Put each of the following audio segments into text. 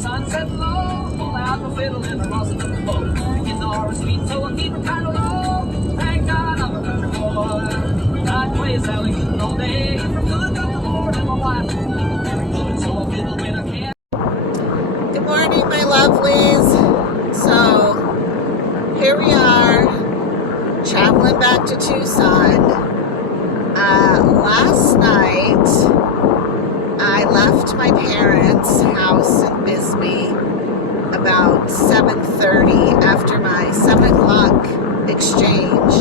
sunset low, pull out the fiddle and the roses of the boat. Guitar is sweet, so I'll keep it kind of low. Thank God I'm a country boy. God plays Hallelujah all day. From good to the Lord and my wife. Very good, so I'll fiddle when I can. Good morning, my lovelies. So here we are, traveling back to Tucson. Last night, I left my parents' house in Bisbee about 7:30 after my 7 o'clock exchange,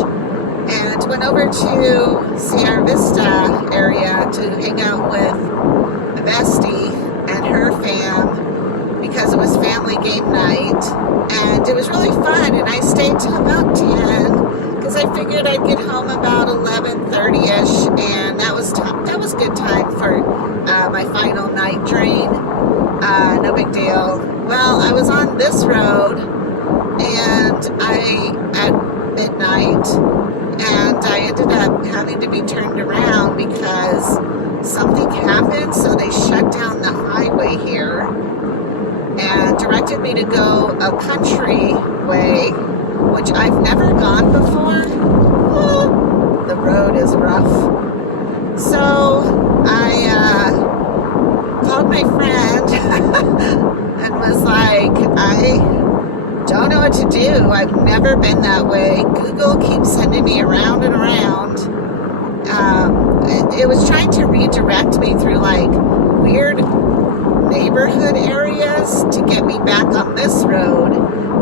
and went over to Sierra Vista area to hang out with a bestie and her fam because it was family game night, and it was really fun. And I stayed till about 10 because I figured I'd get home about 11:30ish, and that was good time for my final night drain. No big deal. Well, I was on this road and at midnight, and I ended up having to be turned around because something happened. So they shut down the highway here and directed me to go a country way, which I've never gone before. The road is rough. So I called my friend and was like, I don't know what to do. I've never been that way. Google keeps sending me around and around. It was trying to redirect me through like weird neighborhood areas to get me back on this road,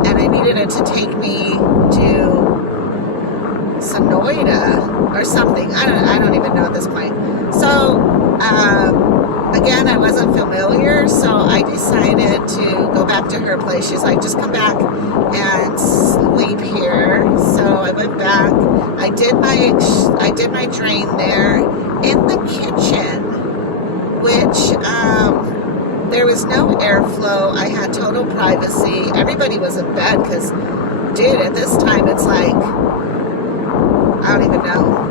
and I needed it to take me to Sonoyta or something. I don't even know at this point. So again, I wasn't familiar, so I decided to go back to her place. She's like, just come back and sleep here. So I went back. I did my drain there in the kitchen, which there was no airflow. I had total privacy. Everybody was in bed because, dude, at this time it's like, I don't even know.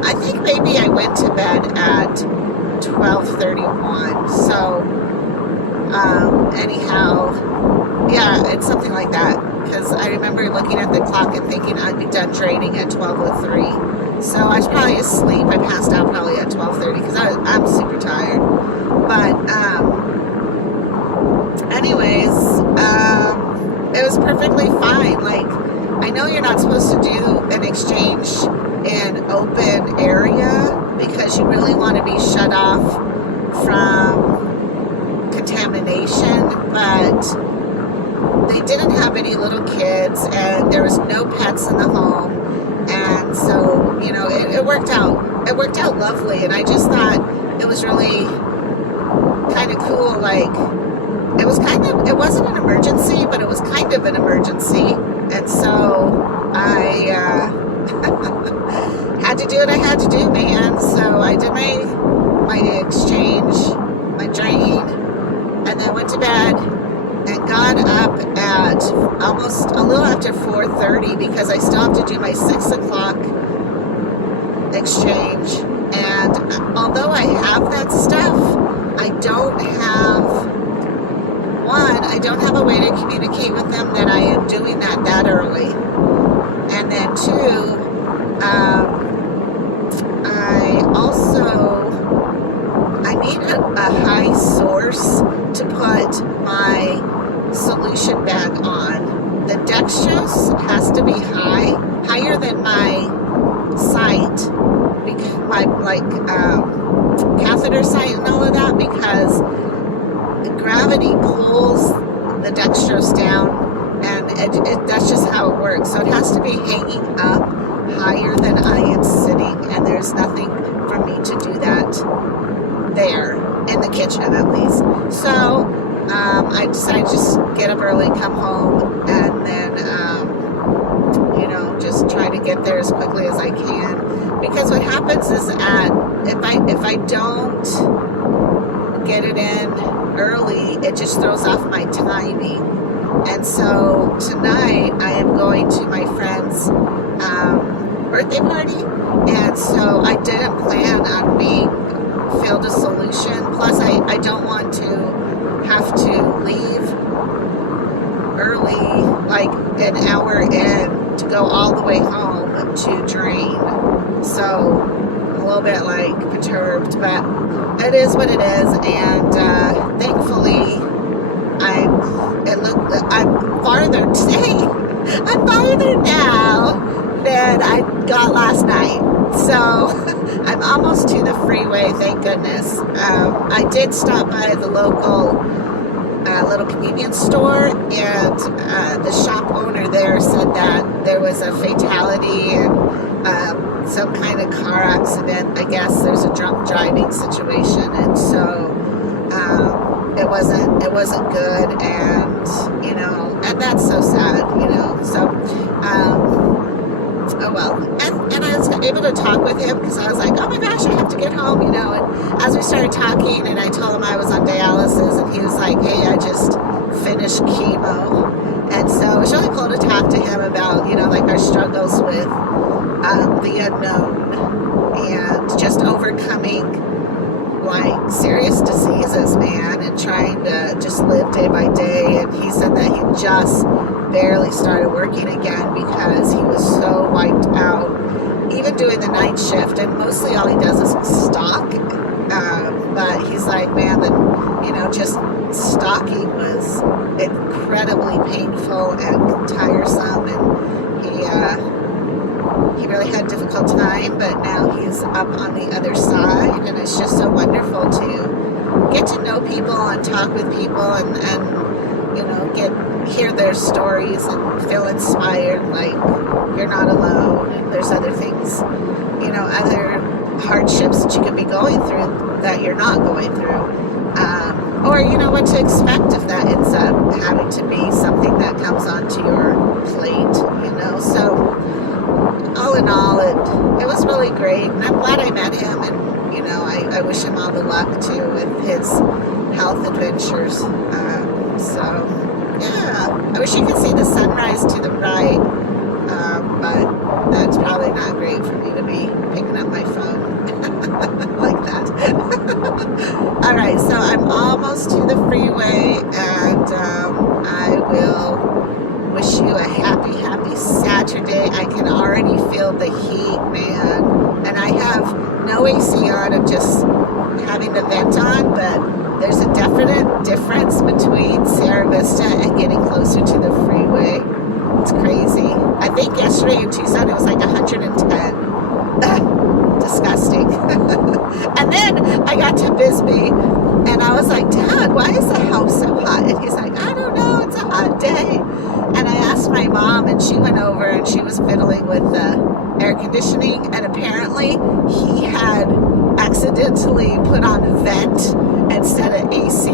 I think maybe I went to bed at 12:31. So, anyhow, yeah, it's something like that. Because I remember looking at the clock and thinking I'd be done draining at 12:03. So I was probably asleep. I passed out probably at 12:30 because I'm super tired. But, anyways, it was perfectly fine. Like, I know you're not supposed to do an exchange in open area because you really want to be shut off from contamination, but they didn't have any little kids and there was no pets in the home, and so, you know, it worked out lovely. And I just thought it was really kind of cool. Like, it wasn't an emergency, but it was kind of an emergency. And so I had to do what I had to do, man. So I did my exchange, my drain, and then went to bed and got up at almost a little after 4:30 because I still have to do my 6 o'clock exchange. And although I have that stuff, I don't have a way to communicate with them that I am doing that early. And then two, I need a high source to put my solution bag on. The dextrose has to be higher than my site, my catheter site and all of that, because gravity pulls the dextrose down, and that's just how it works. So it has to be hanging up higher than I am sitting, and there's nothing for me to do that there in the kitchen, at least. So I decided to just get up early, come home, and then just try to get there as quickly as I can, because what happens is if I don't get it in early, it just throws off my timing. And so tonight I am going to my friend's birthday party, and so I didn't plan on being filled a solution. Plus I don't want to an hour in to go all the way home to drain. So I'm a little bit like perturbed, but it is what it is. And thankfully, I'm farther today. I'm farther now than I got last night. So I'm almost to the freeway, thank goodness. I did stop by the local little convenience store, and the shop owner there said that there was a fatality and some kind of car accident. I guess there's a drunk driving situation, and so it wasn't good, and you know, and that's so sad, you know. So oh well. And I was able to talk with him because I was like, oh my gosh, I have to get home, you know. And as we started talking, and I told him I was on dialysis, and he was like, hey, I just finished chemo. And so it was really cool to talk to him about, you know, like our struggles with the unknown and just overcoming like serious diseases, man, and trying to just live day by day. And he said that he just barely started working again because he was so wiped out, even doing the night shift, and mostly all he does is stock. But he's like, man, you know, just stocking was incredibly painful and tiresome, and he really had a difficult time, but now he's up on the other side, and it's just so wonderful to get to know people and talk with people and you know, hear their stories and feel inspired, like you're not alone, and there's other things, you know, other hardships that you could be going through that you're not going through. Or, you know, what to expect if that ends up having to be something that comes onto your plate, you know. So, all in all, it was really great, and I'm glad I met him, and, you know, I wish him all the luck, too, with his health adventures. So, yeah, I wish you could see the sunrise to the right, but that's probably not great for me to be picking up my phone like that. All right, so I'm almost to the freeway, and I will wish you a happy Saturday. I can already feel the heat, man, and I have no AC on. I'm just having the vent on, but there's a definite difference between Sierra Vista and getting closer to the freeway. It's crazy. I think yesterday in Tucson it was like 110. Disgusting. And then I got to Bisbee, and I was like, Dad, why is the house so hot? And he's like, I don't know, it's a hot day. And I asked my mom, and she went over and she was fiddling with the air conditioning, and apparently he had accidentally put on vent instead of AC.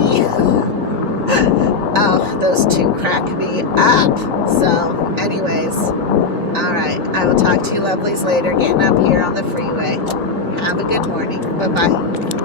Oh, those two crack me up. So, anyways, all right. I will talk to you lovelies later, getting up here on the freeway. Have a good morning. Bye-bye.